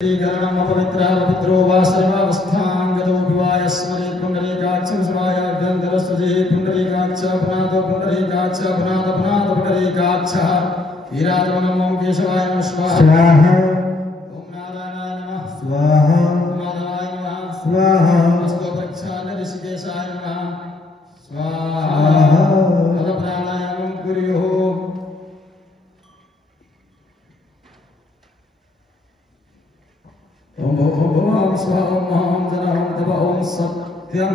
पवित्रः पवित्रो वा सर्वावस्थाङ्गतो विवाय स्मरेत् पुण्डरीकाक्षं समाय गन्धरस्वजे पुण्डरीकाक्ष पुनाद पुण्डरीकाक्ष पुनाद पुनाद पुण्डरीकाक्षः वीराजमनमो केशवाय नमः स्वाहा ॐ नारायणाय नमः स्वाहा माधवाय नमः स्वाहा अस्तो प्रक्षाल्य ऋषिकेशाय नमः स्वाहा फलप्राणायामं कुर्युः ओम स्वाहा ओम जनम तव ओम सत्यम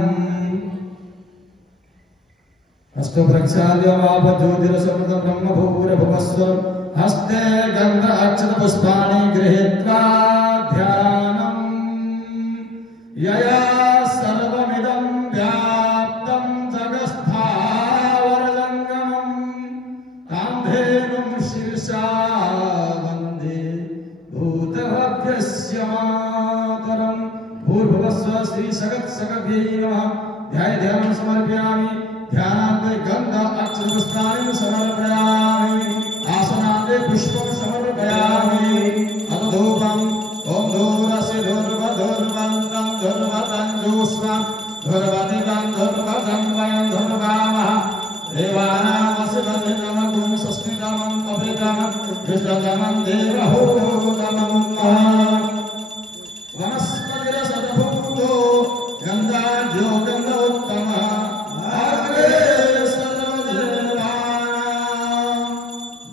अस्तो प्रक्षाल्य वाप ज्योतिरसमृतं ब्रह्म भूरभुवस्व हस्ते गंध अक्षत पुष्पाणि गृहीत्वा ध्यानम् यया सर्वमिदं व्याप्तं जगत्स्थावरजङ्गमम् कान्धेनुं शीर्षा वन्दे भूतभव्यस्य मातरं भूर्भुवस्व श्री सगत्सगभ्यै नमः ध्यानं समर्पयामि ध्यानान्ते गन्ध अक्षरपुष्पाणि समर्पयामि आसनान्ते पुष्पं समर्पयामि अधूपम् ॐ धूरस्य धूर्वधूर्वन्तं धूर्वतं जुष्मं धूर्वदितं धूर्वजं वयं धूर्वामः देवानामसिवधितमं सस्मितमं पवित्रमं विश्वतमं देवहूतमं वनस्पतिरसदभूतो गन्धाढ्यो गन्धोत्तमः अग्रे सर्वदेवानां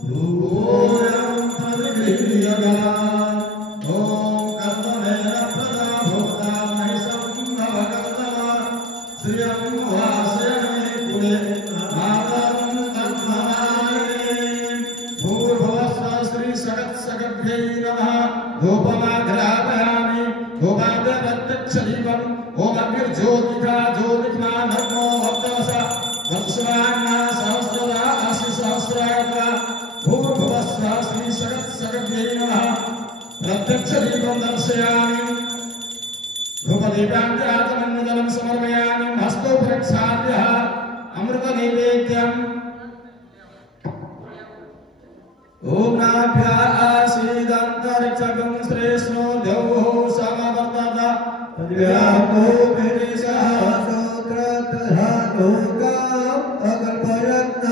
भूयोऽयं प्रतिगृह्यतः ॐ कर्मणेन प्रदा भोक्ता महिषं भवकर्तमा श्रियं वासयमे कुले मातरं तन्मनामि भूर्भुवस्व श्री सगत्सगभ्यै नमः धूपमाघ्रापयामि धूपादे प्रत्यक्षदीपम् ॐ अग्निर्ज्योतिका ज्योतिष्मा नमो भक्तवस वत्सवान्ना सहस्रदा आशिसहस्रायत्वा भूर्भुवस्व श्री सगत्सगभ्यै नमः प्रत्यक्षदीपं दर्शयामि धूपदीपान्ते आचमन्यजलं समर्पयामि हस्तौ प्रक्षाल्यः अमृतनैवेद्यम् ॐ नाभ्या आसीदन्तरिक्षगं श्रेष्ठो देवो समवर्तत व्यापो विनिशः श्रोत्रतहालोकाम् अकल्पयत्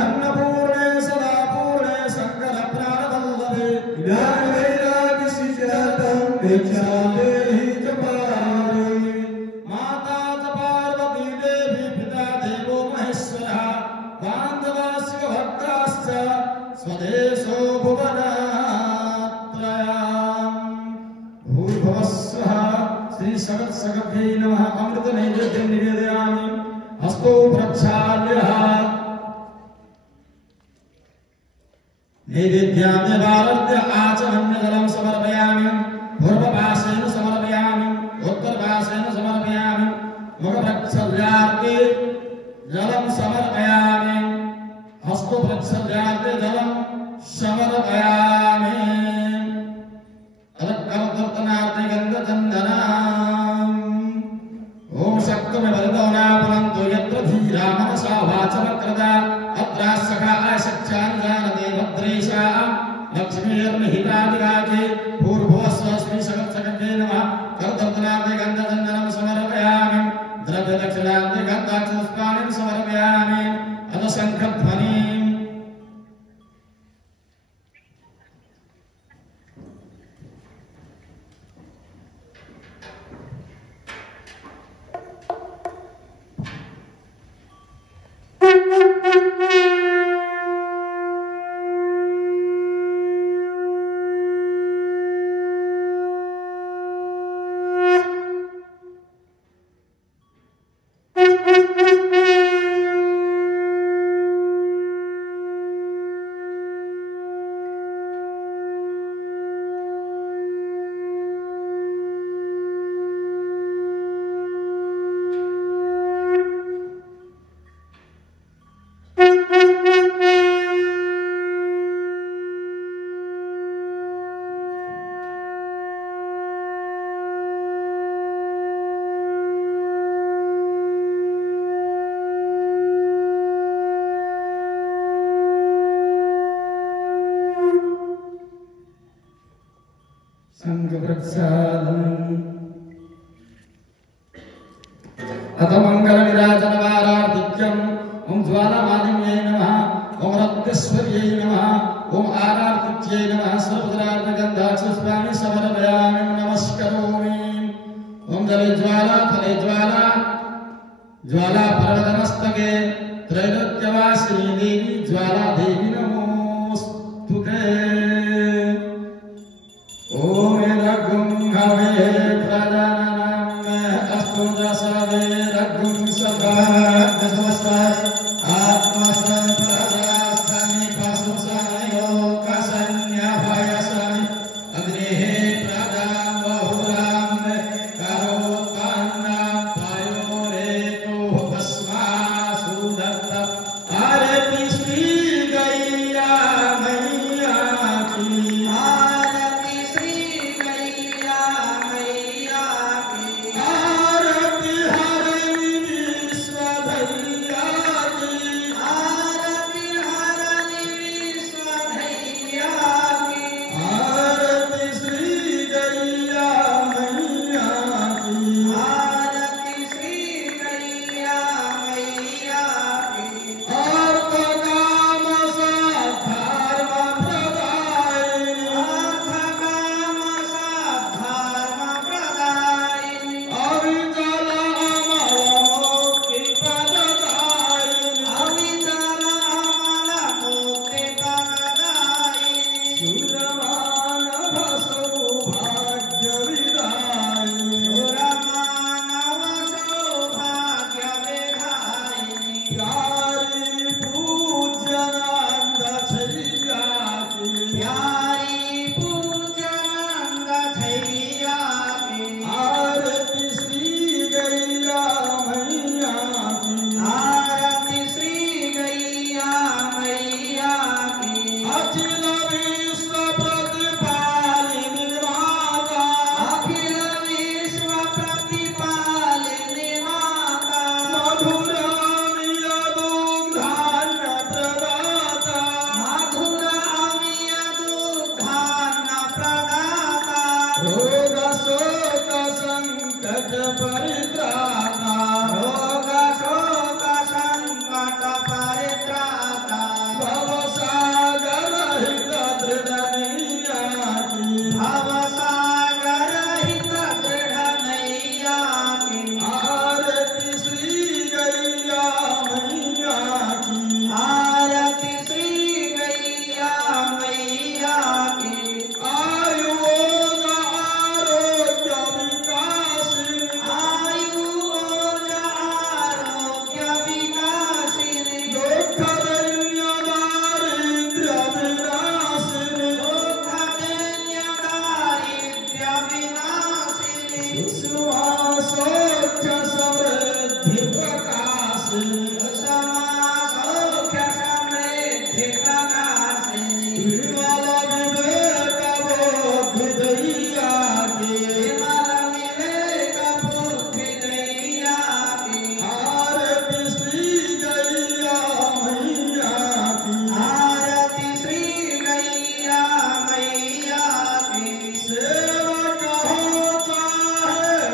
अन्नपूर्णे सदा पूर्णे शङ्करप्राणवल्लभे ज्ञानवैराग्यसिद्ध्यर्थं भिक्षादेहि च पारे माता च पार्वती देवी पिता देवो महेश्वरः बान्धवास्य भक्ताश्च स्वदेशो भुवनत्रयम् भूर्भुवस्वः श्री सगत्सगभ्यै नमः अमृतनैवेद्यं निवेदयामि हस्तौ प्रक्षाल्यः नैवेद्यान्यवारद्य आचमन्यजलं समर्पयामि पूर्वपाशेन समर्पयामि उत्तरपाशेन समर्पयामि मुखप्रक्षाल्यार्थे जलं समर्पयामि हस्तो प्रक्षाल्यार्थे जलं समर्पयामि अलक्कर्तनार्थे गन्धचन्दनम् ॐ शक्तमे वरदोनापनन्तु यत्र धीरा मनसा वाचमक्रदा अत्रासखा आशक्ष्यान् जानते भद्रेशा लक्ष्मीर्निहितादिगाजे पूर्भुवस्व श्री सगत्सगभ्यै नमः कर्तर्तनार्थे गन्धचन्दनं समर्पयामि द्रव्यदक्षिणार्थे गन्धाक्षपुष्पाणि समर्पयामि अधशङ्खध्वनिम् प्रसादम् अथ मङ्गलनिराजनवारार्तिक्यम् ॐ ज्वालामालिन्यै नमः ॐ रक्तेश्वर्यै नमः ॐ आरार्तिक्यै नमः सर्वत्रार्धगन्धाक्षुष्पाणि समर्पयामि नमस्करोमि ॐ जले ज्वाला फले ज्वाला ज्वाला पर्वतमस्तके त्रैलोक्यवासिनी देवी ज्वाला देवी नमोस्तुते ॐ रघुं हवे प्रजानां अस्तु दशवे रघुं सदा दशवस्ताय आत्मसं प्रजास्थानि पशुसनयो कसन्याभयसनि अग्नेः प्रजां बहुलां करोत्पन्नां पयोरेतो भस्मासु दत्त आरति श्री गैया मैया की आरति श्री गैया मैया की आरति हरणी विश्वधैया की आरति हरणी विश्वधैया की आरति श्री गैया मैया की आरति श्री गैया मैया की अर्थ काम साधर्म प्रदायिनी अर्थ काम साधर्म प्रदायिनी अविचल अमल मुक्ति पददायिनी अविचल अमल मुक्ति पददायिनी सुरमानव सौभाग्य विदायिनी सुरमानव सौभाग्य विदायिनी प्यारी पूज्यानंद छैया की प्यारी पूज्यानंद छैया की आरति श्री गैया मैया की आरति श्री गैया मैया की अखिल विश्व प्रतिपालिनी माता अखिल विश्व प्रतिपालिनी माता मधुरामिय दुग्धान्न प्रदाता मधुरामिय दुग्धान्न प्रदाता रोग शोक संकट परित्राता रोग शोक संकट परित्राता भवसागर हित दृढ़ नैया की भवसागर हित दृढ़ नैया की आरति श्री गैया मैया की आरति श्री गैया मैया की आयुर्वेद आरोग्य विकासिनी आयुर्वेद आरोग्य विकासिनी दुःखदैन्य दारिद्र्य विनाशिनी दुःखदैन्य दारिद्र्य विनाशिनी सुसौख्य समृद्धि प्रकाशिनी सुसौख्य समृद्धि प्रकाशिनी विमल विवेक बुद्धि दैया की विमल विवेक बुद्धि दैया की आरति श्री गैया मैया की आरति श्री गैया मैया की सेवक हो चाहे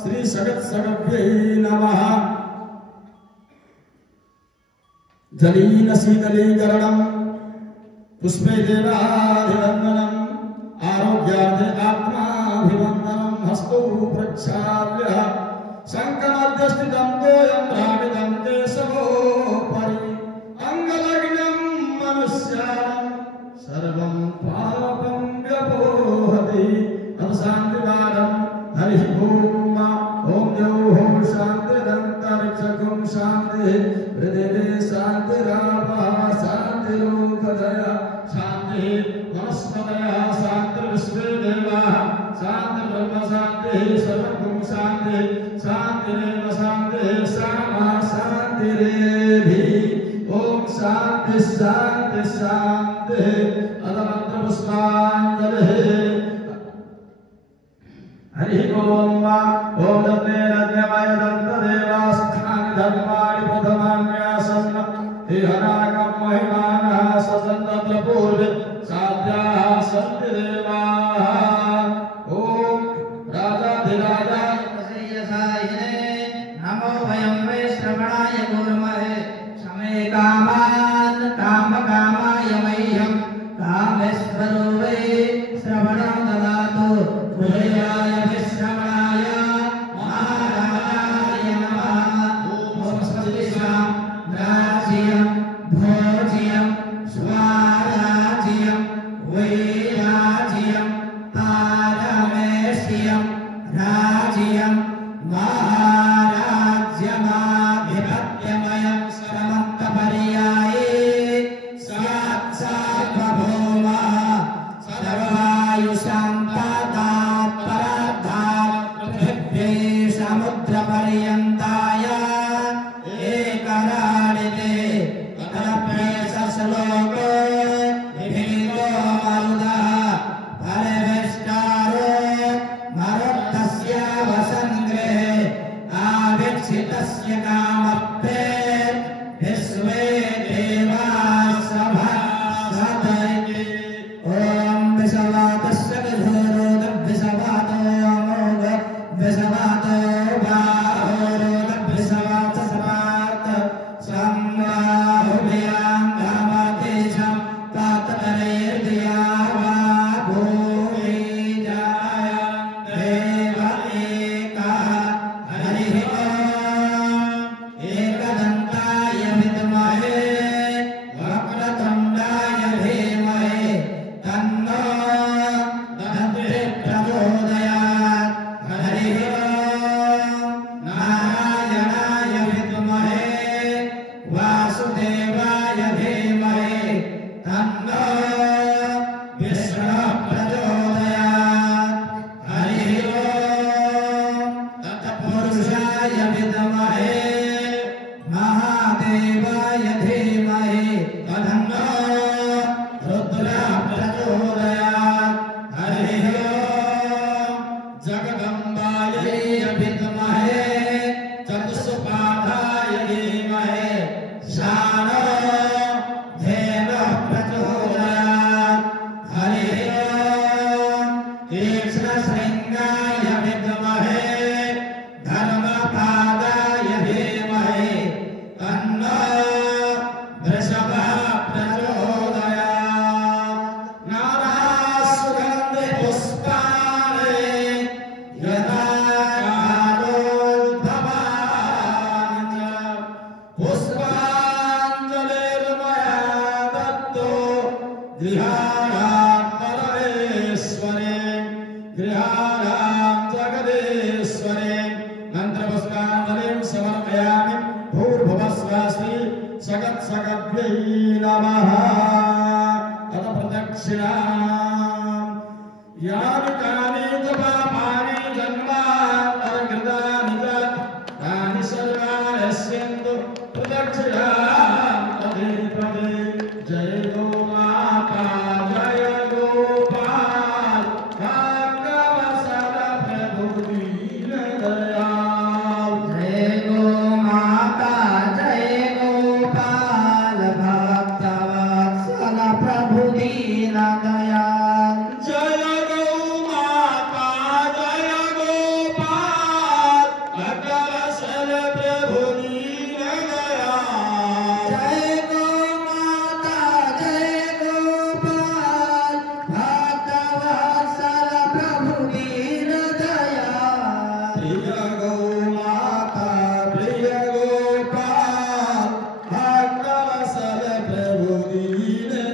श्री सगत सगभ्यै नमः। जलीन शीतलीकरणं पुष्पे देवाधिवन्दनं आरोग्यार्थे आत्माभिवन्दनं हस्तौ प्रक्षाल्य शङ्खमध्यस्थितं तोयं भ्रामितं केशवोपरि अङ्गलग्नं मनुष्याणां सर्वं पापं व्यपोहति शान्तिवादं हरिः ओम ओम द्यौः शान्तिरन्तरिक्षं शान्तिः पृथिवी शान्तिरापः शान्तिरूपदया शान्तिः वनस्पतयः शान्तिर्विश्वे देवाः शान्तिर्ब्रह्म शान्तिः सर्वगुण शान्तिः शान्तिरेव शान्तिः सामा शान्तिरेधि ओम शान्ति शान्ति शान्तिः अदमन्त्रपुष्पाञ्जलिः हरिः ओम ओम दत्ते रत्नमय दन्तदेवास्थानि धर्माणि प्रथमान्यासन् इहनाकं महिमानः ससन्तत्र पूर्वे साध्याः सन्ति देवाः ओम राजाधिराजा नमो वयं वै श्रवणाय कुर्महे समे कामान् कामकामाय मह्यं कामेश्वरो वै श्रवणं ददातु हृदयाय विश्रवणाय महाराजाय नमः। ओम सतिशां राज्यं भोज्यं स्वाराज्यं वैराज्यं पारमेश्यं राज्यं महाराज्यमाधिपत्यमयं समन्तपर्याये स्यात् सार्वभौमः सर्वायुषां पादात् परार्धात् पृथिव्यै समुद्रपर्यन्ताय एकराडिते तदप्येषश्लोको विभिन्नो मरुदः परिवेष्टारो मरुत्तस्यावसङ्ग्रहे आवीक्षितस्य कामप्ते विश्वे देवाः सभासदयति ओम विषवातस्य विषवातो अमोघ विषवातो बाहोरोग विषवात समात सम्बाहुभ्यां कामतेजं पातकरैर्दिया वा भूमि जायं देव एकः हरिः ओम एकदन्ताय विद्महे वक्रतुण्डाय धीमहि तन्नो दन्ति प्रचोदयात् हरिः ओम नारायणाय विद्महे वासुदेवाय धीमहि तन्नो विष्णुः प्रचोदयात् हरिः ओम तत्पुरुषाय विद्महे महादेवाय धीमहि तन्नो रुद्रः प्रचोदयात् हरिः ओम जगदम्बायै विद्महे चतुष्पादाय धीमहि शानो धेनुः गृहाणां परमेश्वरे गृहाणां जगदीश्वरे मंत्रपुष्पाञ्जलिं समर्पयामि भूर्भुवस्वास्ति सगत्सगद्भ्यै नमः तत प्रदक्षिणाम् यानि कानि च पापानि जन्मान्तरकृतानि च तानि सर्वाणि स्यन्तु प्रदक्षिणाम् पदे पदे जय गोमाता जय गोपाल भागवत प्रभु दीनदयाल जय गोमाता जय गोपाल भक्तवत्सल प्रभु दीनदयाल जय गौमाता जय गोपाल भक्तवत्सल प्रभु दीनदयाल जय गोमाता जय गोपाल भक्तवत्सल प्रभु दीनदयाल प्रिय गौमाता प्रिय गोपाल भक्तवत्सल प्रभु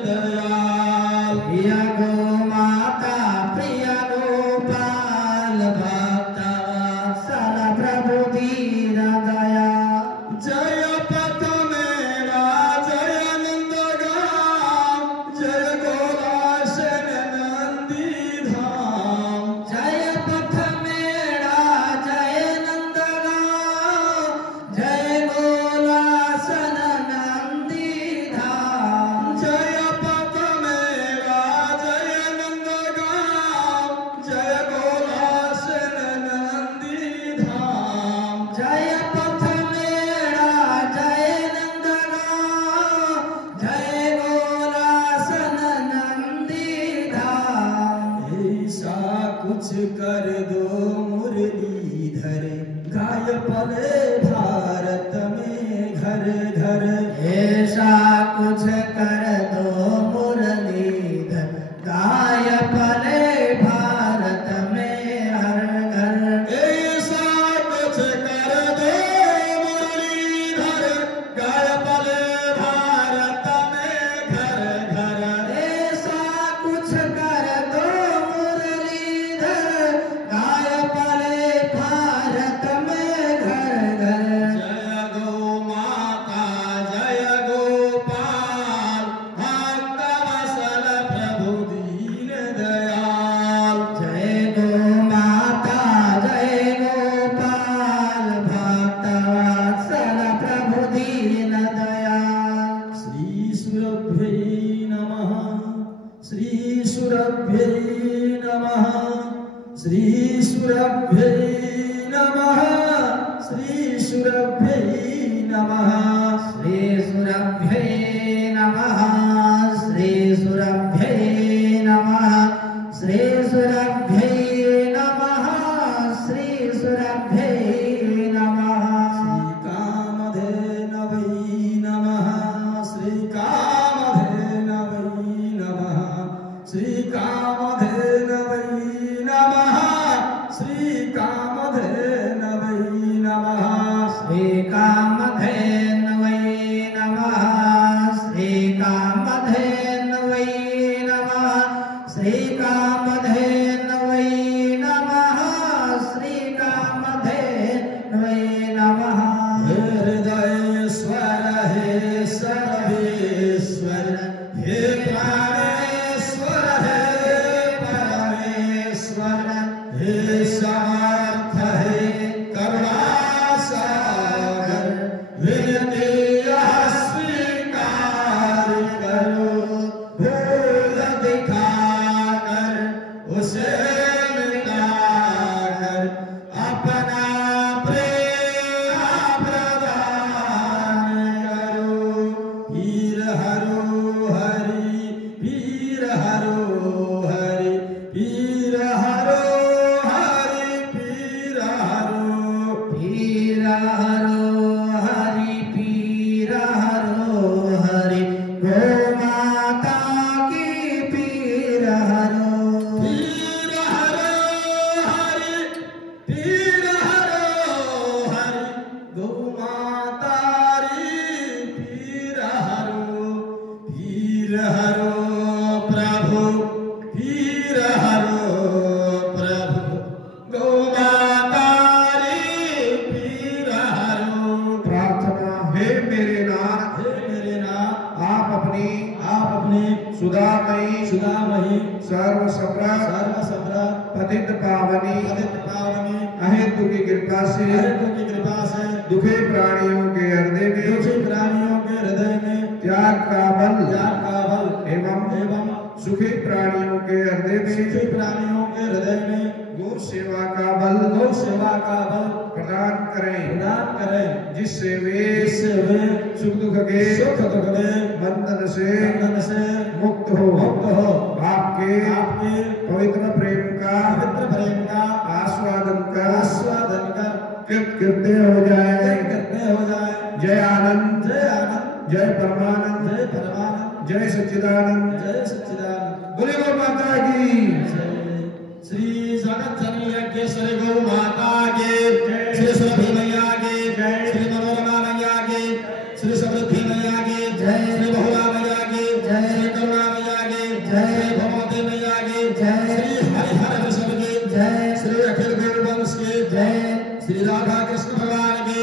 दीनदयाल प्रिय गोमाता प्रिय गोपाल भक्तवत्सल प्रभु दीनदयाल जय पथ मेरा जय नंदगाम जय गोलाशन नंदी धाम जय पथ मेरा जय नंदगांव जय गोलासन नंदी धाम जय पथ मेरा जय नंदगाम जय गोलाशन नंदी धाम जय पथ मेरा जय नंदगांव जय गोलासन नंदी धाम ऐसा कुछ कर दो मुरलीधर गाय पले भारत में घर घर ऐसा कुछ कर दो मुरलीधर गाय पले भारत में हर घर ऐसा कुछ कर दो मुरलीधर गाय पले भारत में घर घर ऐसा कुछ कर दो मुरलीधर गाय पले भारत में घर घर जय गौ माता जय गोपाल भक्तवत्सल प्रभु दीनदयाल जय गो माता जय गोपाल भक्तवत्सल प्रभु दीनदयाल श्री सुरभ्यै नमः श्री सुरभ्यै नमः श्री सुरभ्यै नमः श्री सुरभ्यै नमः श्री सुरभ्यै नमः श्री सुरभ्यै नमः श्री सुरभ्यै नमः श्री सुरभ्यै नमः श्रीकामधेनवै नमः श्रीकामधेनवै नमः श्रीकामधेनवै नमः श्रीकामधेनवै नमः श्रीकामधेनवै नमः श्रीकामधेनवै नमः श्रीकामधेनवै नमः श्रीकामधेनवै नमः हृदयेश्वर हे सर्वेश्वर हे प्राणेश्वर हे परमेश्वर हे समर्थ हे करुणासागर विनती स्वीकार करो भूल दिखाकर उसे मिटाकर अपना प्रेम प्रदान करो वीर हरो हरि प्रभु पीर हरो प्रभु गौ माता रे पीर हरो। प्रार्थना, हे मेरे नाथ आप अपनी सुधामयी सर्व पतित पावनी अहेतु की कृपा से दुखे प्राणियों के हृदय में त्याग का बल एवं सुखी प्राणियों के हृदय में गौ सेवा का बल प्रदान करें, जिससे वे सुख दुख के बंधन से मुक्त हो आपके पवित्र प्रेम का आस्वादन कर कृत्य हो जाए। जय आनंद, जय परमानंद, जय सच्चिदानंद। बोले गौ माता की। श्री जगत जननी यज्ञेश्वरी गौ माता के, श्री सुरभि मैया के, श्री मनोरमा मैया के, श्री समृद्धि मैया के, श्री बहुला मैया के, श्री करुणा मैया के, श्री भगवती मैया के, श्री हरिहर वृषभ के, श्री अखिल गौर वंश के, श्री राधा कृष्ण भगवान के,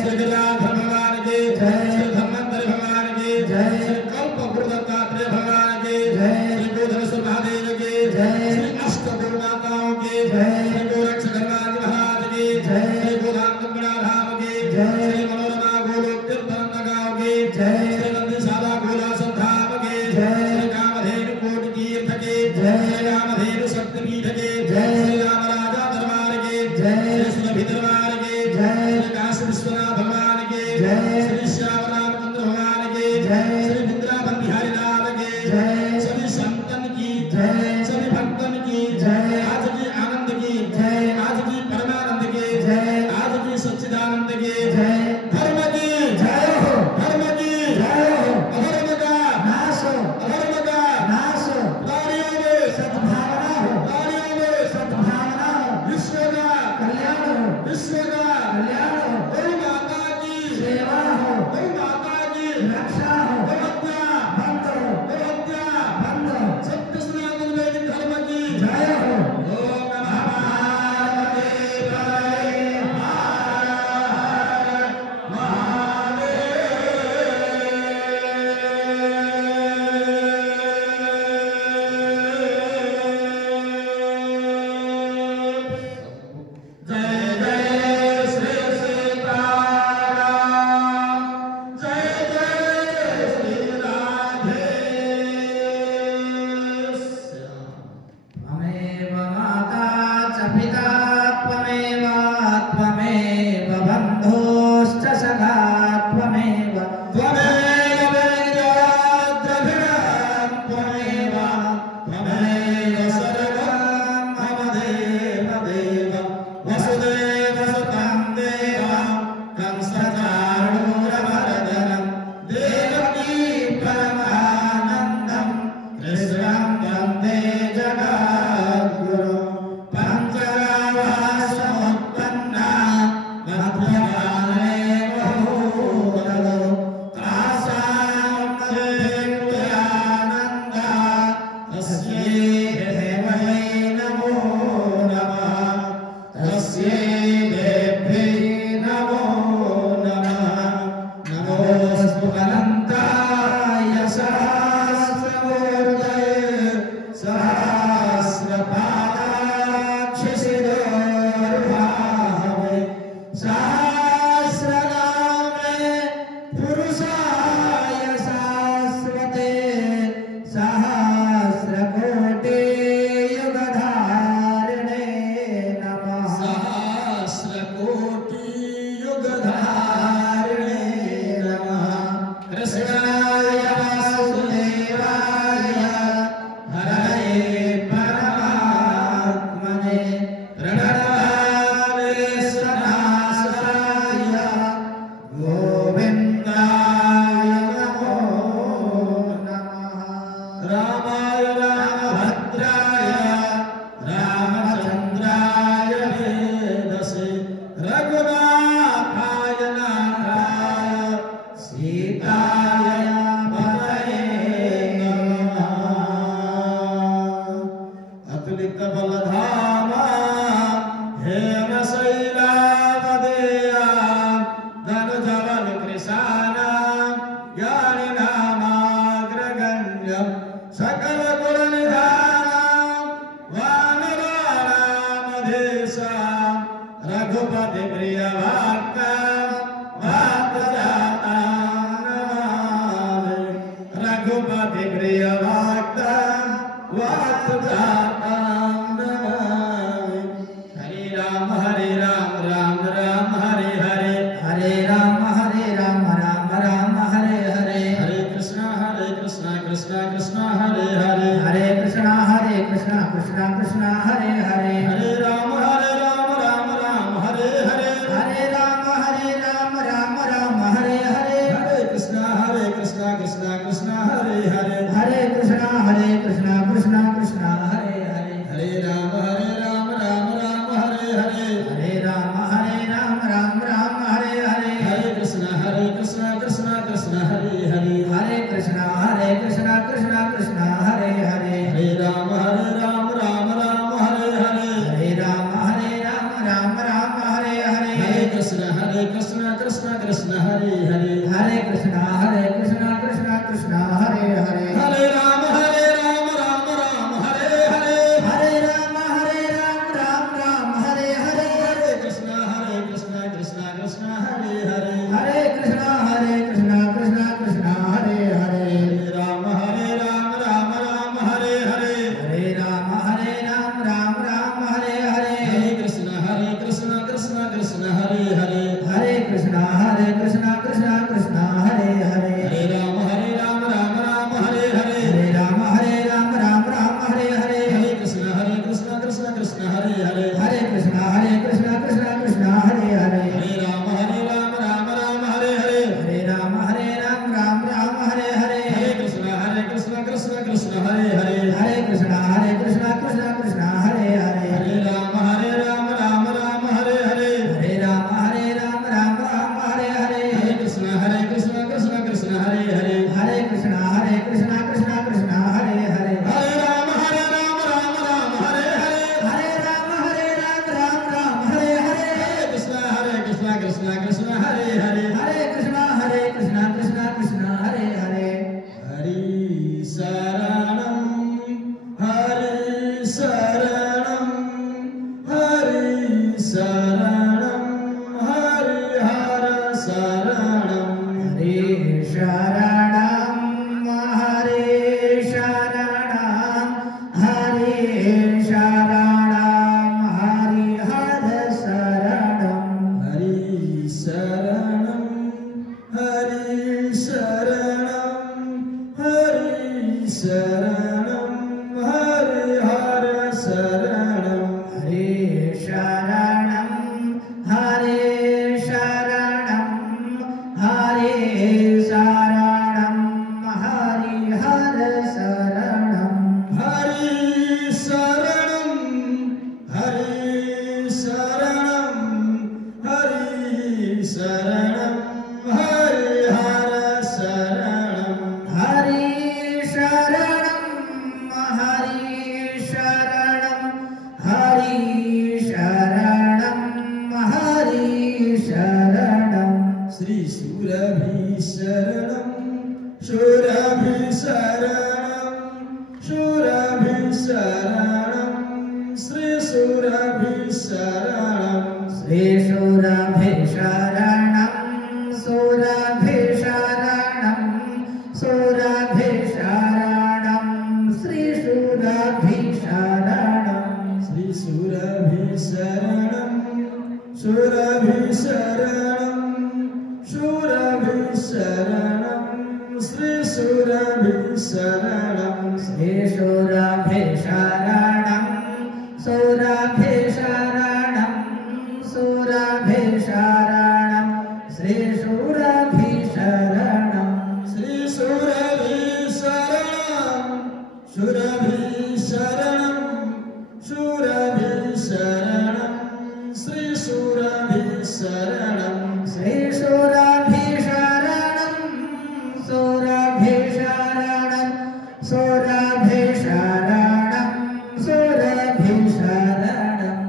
श्री गिरिराधर भगवान के, श्री धन्वंतरि भगवान के, श्री कल्प गुरु दत्तात्रेय भगवान के, श्री गोधनेश्वर महादेव के, श्री अष्ट गौ माताओं के, श्री गोरक्ष गणराज महाराज के, श्री गोधाम गंगड़ा धाम के, श्री मनोरमा गोलोक तीर्थनंद गांव के, श्री नंदी सादा गोलासन धाम के, श्री कामधेनु कोटि तीर्थ के, श्री कामधेनु शक्तिपीठ के, श्री राम राजा दरबार के, श्री सुरभि दरबार के, श्री काशी विश्वनाथ भगवान के, श्री श्याम रामचंद्र भगवान के, श्री वृंदावन बिहारी लाल के, सभी संतन की, सभी भक्तन की, आज की आनंद की, आज की परमानंद की, आज की सच्चिदानंद की, धर्म की जय हो, धर्म की जय हो, अधर्म का नाश हो, अधर्म का नाश हो, प्राणियों में सद्भावना हो, प्राणियों में सद्भावना हो, विश्व का कल्याण हो, विश्व का कल्याण हो, गौ माता की सेवा हो, गौ माता की रक्षा हो, गौ हत्या बंद हो, गौ हत्या बंद हो, सत्य सनातन वैदिक धर्म की जय हो। ओम नमः महादेवाय, जय जय श्री सीताराम, जय जय श्री राधे श्याम। त्वमेव माता च पिता त्वमेव बन्धुश्च सखा त्वमेव त्वमेव वेद्याद्रविणं त्वमेव, त्वमेव सर्वं मम देव देव, वसुदेव सुतं देवं कंसचाणूरमर्दनं, देवकी परमानन्दं कृष्णं वन्दे जगद्गुरुं। पञ्चगावासमुत्पन्ना मध्यमाने बहूदलो, तासां देव्यानन्दा, तस्यै देवै नमो नमः, तस्यै देव्यै नमो नमः। नमोऽस्तु अनन्ताय सहस्रमूर्तये, सहस्रपादाक्षिशिरोर्भावे, सहस्रनामे पुरुषाय शाश्वते, सहस्रकोटि युगधारिणे नमः, सहस्रकोटि युगधारिणे नमः। कृष्णाय वासुदेवाय हरये परमात्मने, प्रणतावेशनाशाय गोविन्दाय नमो नमः। रामाय रामभद्राय रामचन्द्राय वेदसे, रघुनाथाय नाथाय सीताय पतये नमः। सकल गुण निधान वानरामधेशा रघुपति प्रिय भक्त वात जाता रघुपति प्रिय भक्त वात जाता हरे राम राम राम हरे हरे हरे राम राम राम हरे हरे हरे कृष्णा कृष्णा कृष्णा हरे हरे हरे कृष्णा कृष्णा कृष्णा हरे हरे हरे राम राम हरे हरे हरे राम राम हरे हरे हरे कृष्णा कृष्णा कृष्णा हरे हरे हरे कृष्णा कृष्णा हरे हरे हरे राम राम हरे हरे हरे राम राम हरे हरे हरे कृष्णा कृष्णा हरे हरे हरे कृष्णा कृष्णा हरे हरे हरे राम राम हरे हरे हरे राम राम हरे हरे हरे कृष्णा कृष्णा हरे हरे हरे कृष्णा कृष्णा हरे हरे हरे राम राम हरे हरे हरे राम राम हरे हरे हरे कृष्णा कृष्णा हरे हरे हरे कृष्णा कृष्णा हरे हरे हरे राम राम हरे हरे हरे राम राम हरे हरे हरे कृष्णा कृष्णा हरे हरे हरे कृष्णा कृष्णा हरे हरे हरे राम राम हरे हरे हरे राम राम हरे हरे हरे कृष्णा कृष्णा हरे हरे हरे कृष्णा कृष्णा हरे हरे हरे राम राम हरे हरे हरे राम राम हरे हरे हरे कृष्णा कृष्णा हरे हरे हरे कृष्णा कृष्णा हरे हरे हरे राम राम हरे हरे हरे राम राम हरे हरे हरे कृष्णा कृष्णा हरे हरे हरे कृष्णा कृष्णा हरे हरे हरे राम राम हरे हरे हरे राम राम हरे हरे हरे कृष्णा कृष्णा हरे हरे हरे कृष्णा कृष्णा हरे हरे हरि शरणं हरि शरणं हरि शरणं हरिहर शरणं हरे शरणं हरे शरणं हरे शरणं हरिहर शरणं हरि शरणं हरि शरणं हरि शरणं हरिहर शरणं हरे शरणं हरे शरणं हरे शरणं हरिहर शरणं हरि शरणं हरि शरणं हरि शरणं हरिहर शरणं हरे शरणं हरे शरणं हरे शरणं हरे शरणं श्री सुरभि शरणं सुरभि शरणं सुरभि शरणं श्री सुरभि शरणं श्री सुरभि शरणं सुरभि शरणं सुरभि शरणं श्री सुरभि शरणं श्री सुरभि शरणं सुरभि शरणं सुरभि शरणं श्री सुरभि शरणं श्री सुरभि शरणं सुरभि शरणं सुरभि शरणं श्री सुरभि शरणं श्री सुरभि शरणं सुरभि शरणं सुरभि शरणं श्री सुरभि शरणं श्री सुरभि शरणं सुरभि शरणं सुरभि शरणं सुरभि शरणं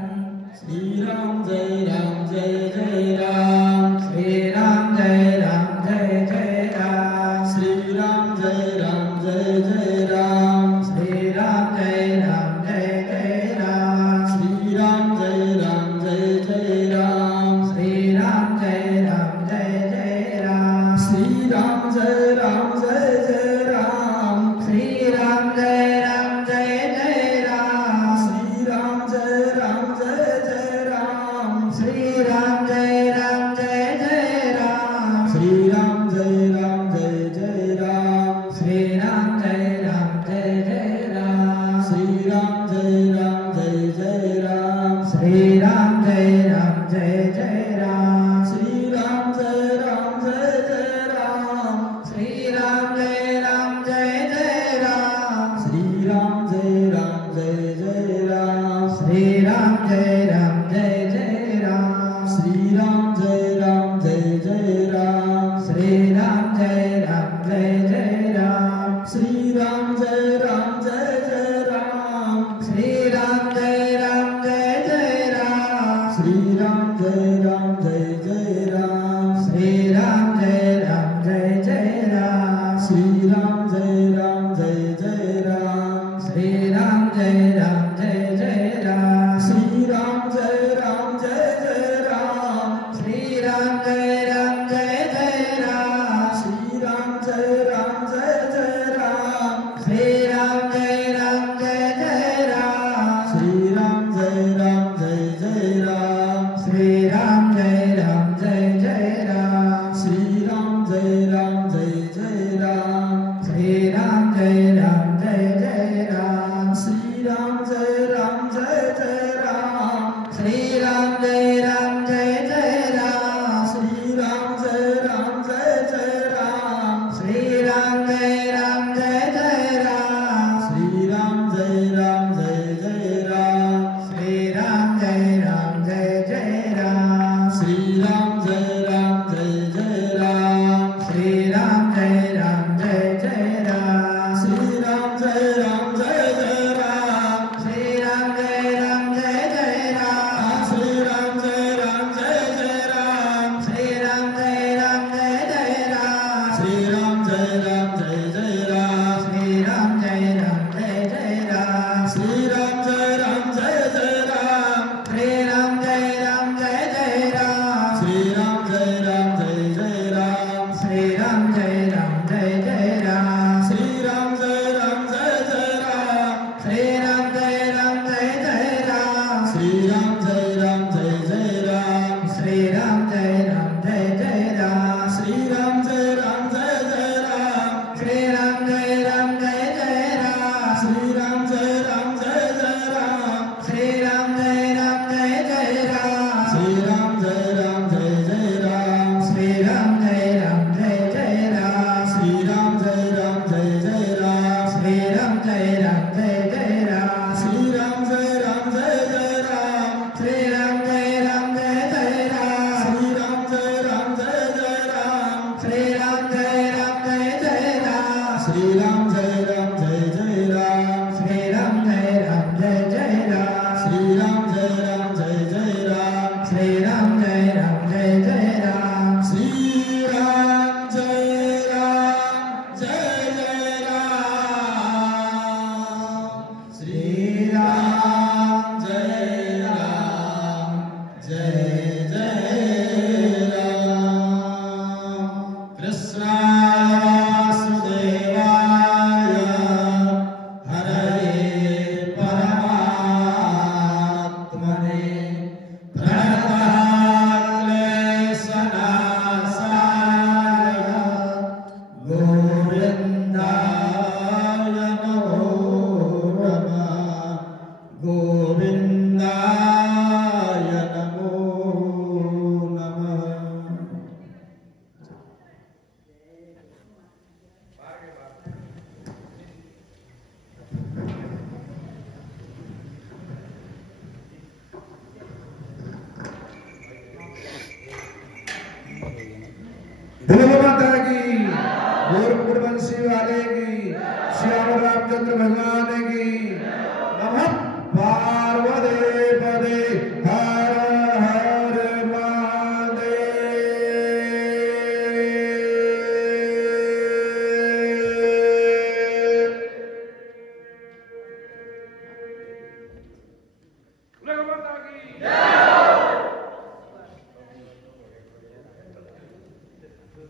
श्री राम जय राम श्री राम जय राम जय जय राम श्री राम जय राम जय जय बोलो माता की, गोरखपुर बंसी वाले की, श्याम रामचंद्र भगवान की, नमः।